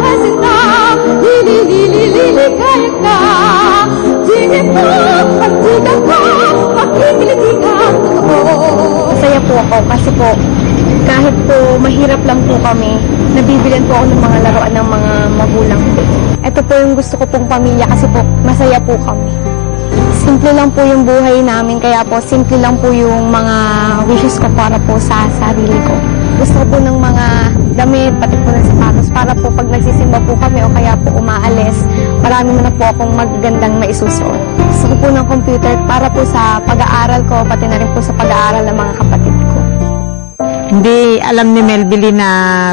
hasinda, lili lili lili kaya ka. Tingin mo, pagtigan ko, makikiliti ka totoo. Masaya po ako kasi po, kahit po mahirap lang po kami, nabibilan po ako ng mga laruan ng mga magulang ko. Ito po yung gusto ko pong pamilya kasi po masaya po kami. Simple lang po yung buhay namin, kaya po simple lang po yung mga wishes ko para po sa sarili ko. Gusto ko po ng mga damit, pati po ng sapatos, para po pag nagsisimba po kami o kaya po umaalis, marami na po akong magagandang maisusuot. Gusto ko po ng computer para po sa pag-aaral ko, pati na rin po sa pag-aaral ng mga kapatid ko. Hindi alam ni Melville na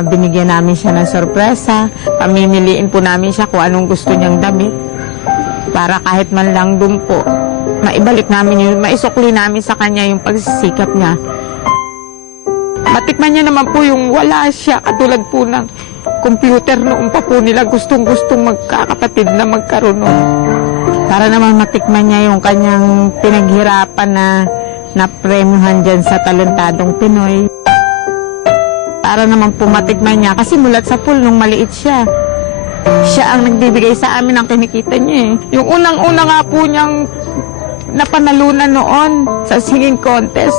binigyan namin siya ng sorpresa. Pamimiliin po namin siya kung anong gusto niyang damit. Para kahit man lang dun po, maibalik namin yun, maisukli namin sa kanya yung pagsisikap niya. Matikman niya naman po yung wala siya, katulad po ng computer noon pa po nila gustong-gustong magkakapatid na magkaroon nun. Para naman matikman niya yung kanyang pinaghirapan na napremyuhan dyan sa Talentadong Pinoy. Para naman po matikman niya, kasi mulat sa pool nung maliit siya. Siya ang nagbibigay sa amin ng kinikita niya eh. Yung unang-una nga po niyang napanalunan noon sa singing contest,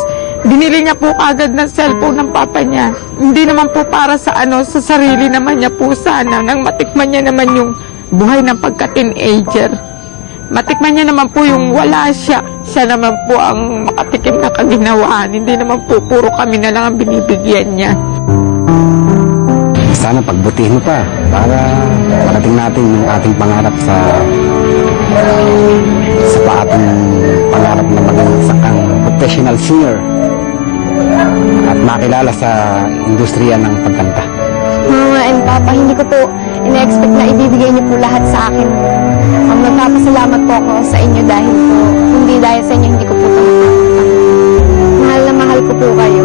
binili niya po kagad ng cellphone ng papa niya. Hindi naman po para sa sa sarili naman niya po sana. Nang matikman niya naman yung buhay ng pagka-teenager. Matikman niya naman po yung wala siya. Siya naman po ang makatikim na kaginawaan. Hindi naman po puro kami na lang ang binibigyan niya. Sana pagbutihin mo pa para marating natin yung ating pangarap sa ating pangarap na maging isang professional singer at makilala sa industriya ng pagkanta. Mama and Papa, hindi ko po ina-expect na ibibigay niyo po lahat sa akin. Magpapasalamat po ako sa inyo dahil po, hindi dahil sa inyo hindi ko po ito. Mahal na mahal ko po kayo.